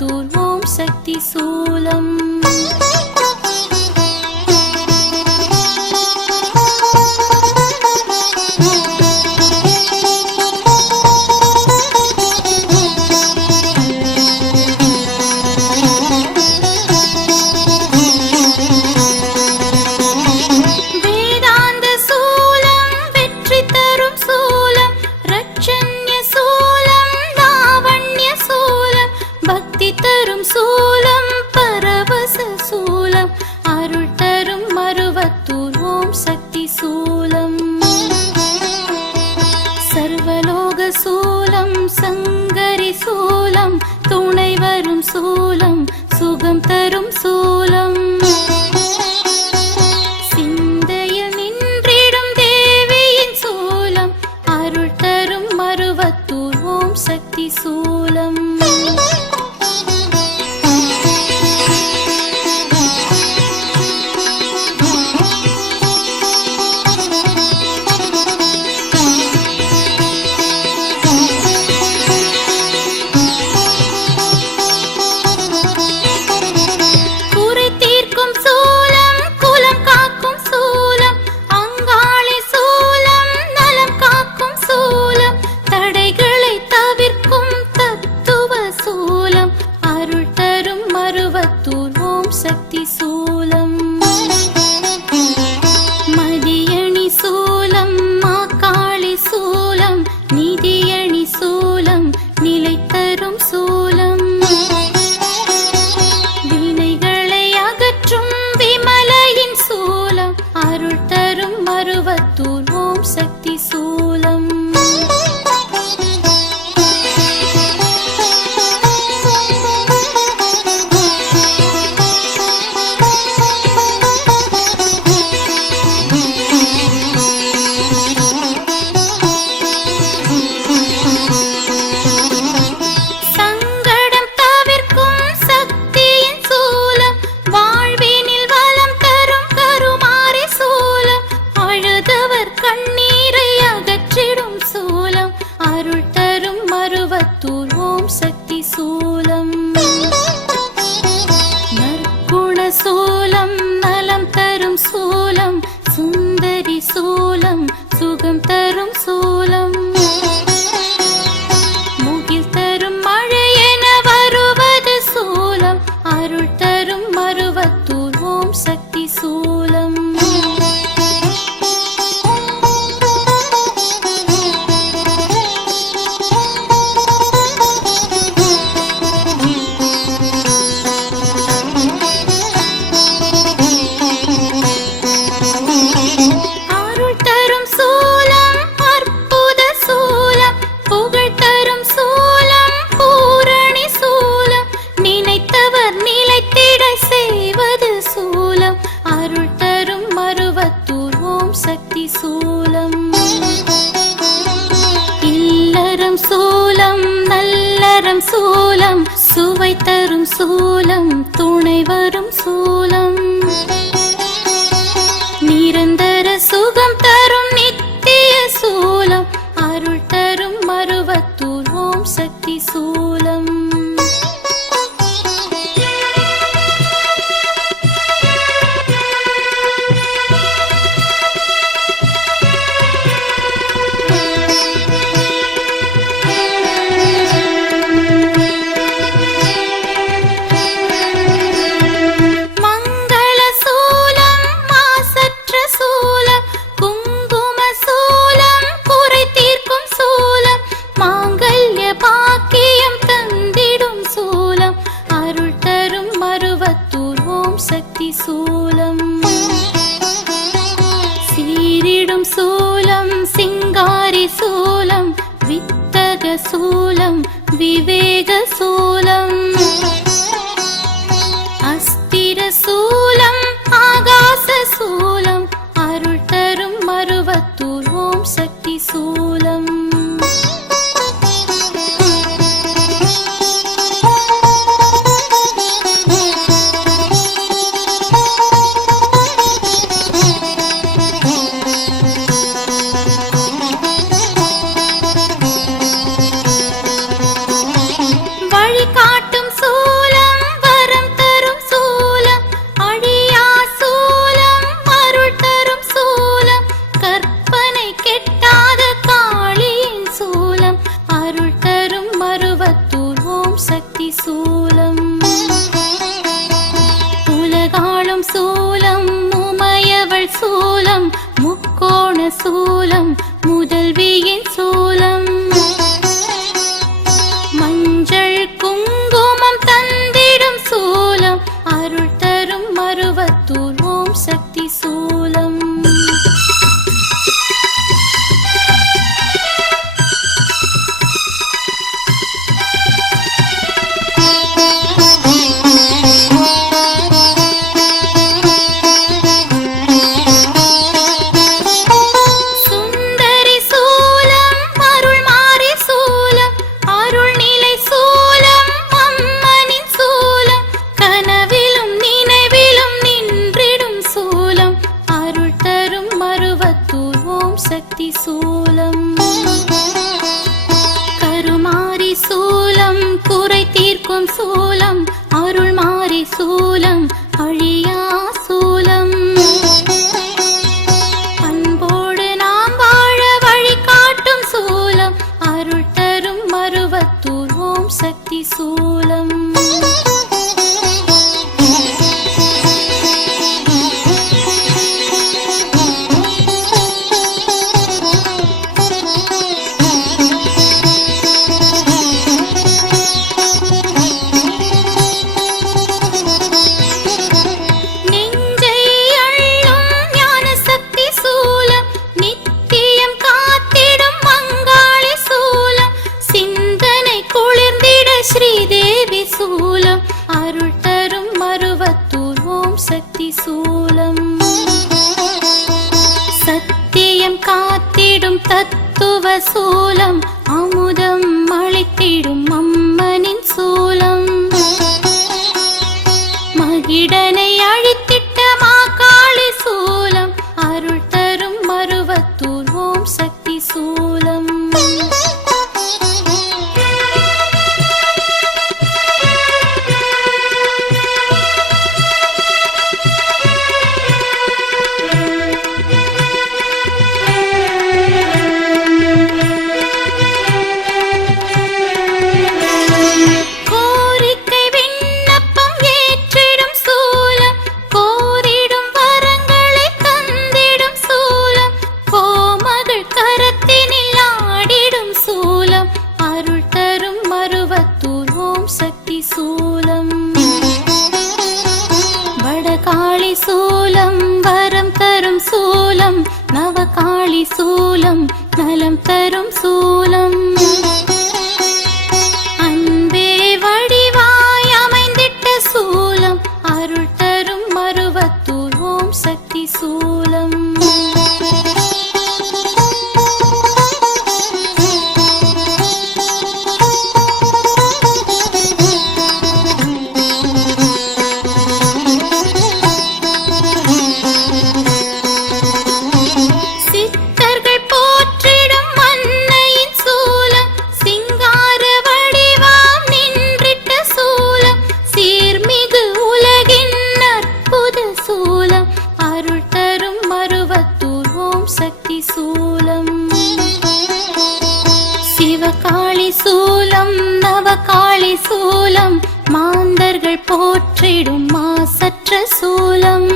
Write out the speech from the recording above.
மருவத்தூர் ஓம் சக்தி சூலம். சூலம் பரவச சூலம் அருள் தரும் மருவத்தூர் ஓம் சக்தி சூலம். சர்வலோக சூலம் சங்கரி சூலம் துணை வரும் சூலம் சுகம் தரும் சூலம். சிந்தையில் நின்றிடும் தேவியின் சூலம் அருள் தரும் மருவத்தூர் ஓம் சக்தி சூலம். சக்தி சூலம். மதியணி சூலம் மாகாளி சூலம் நிதியணி சூலம் நிலை தரும் சூலம். வினைகளை அகற்றும் விமலையின் சூலம் அருள் தரும் மருவத்தூர் ஓம் சக்தி சூலம். அருள் தரும் மருவத்தூர் ஓம் சக்தி சூலம். நற்குண சூலம் நலம் தரும் சூலம் சுந்தரி சூலம் சுகம் தரும் சூலம். முகில் தரும் மழை என வருவது சூலம் அருள் தரும் மருவத்தூர் ஓம் சக்தி சூலம். அருள் தரும் மருவத்தூர் ஓம் சக்தி சூலம். இல்லறம் சூலம் நல்லறம் சூலம் சுவை தரும் சூலம் துணை வரும் சூலம். நிரந்தர சுகம் தரும் நித்திய சூலம் அருள் தரும் மருவத்தூர் ஓம் சக்தி சூலம். சக்தி சூலம். சீரிடும் சூலம் சிங்காரி சூலம் வித்தக சூலம் விவேக சூலம். அஸ்திர சூலம் ஆகாச சூலம் அருள் தரும் மருவத்தூர் ஓம் சக்தி சூலம். காட்டும் காத்திடும் சூலம் அருள் மாறி சூலம் அழியா சூலம் அன்போடு நாம் வாழ வழி காட்டும் சூலம் அருள் தரும் மருவத்தூர் ஓம் சக்தி சூலம் ஸ்ரீதேவி சூலம் அருள் தரும் மருவத்தூர் ஓம் சக்தி சூலம் சத்தியம் காத்திடும் தத்துவ சூலம் அமுதம் அளித்திடும் அம்மனின் சூலம் மகிடனை அழித்திட்ட மாகாளி சூலம் அருள் தரும் மருவத்தூர் ஓம் சக்தி சூலம் சூலம் வடகாளி சூலம் வரம் தரும் சூலம் நவகாளி சூலம் நலம் தரும் சூலம் அன்பே வடிவாய் அமைந்திட்ட சூலம் அருள் தரும் மருவத்தூர் ஓம் சக்தி சூலம் சக்தி சூலம் சிவகாளி சூலம் நவகாளி சூலம் மாந்தர்கள் போற்றிடும் மாசற்ற சூலம்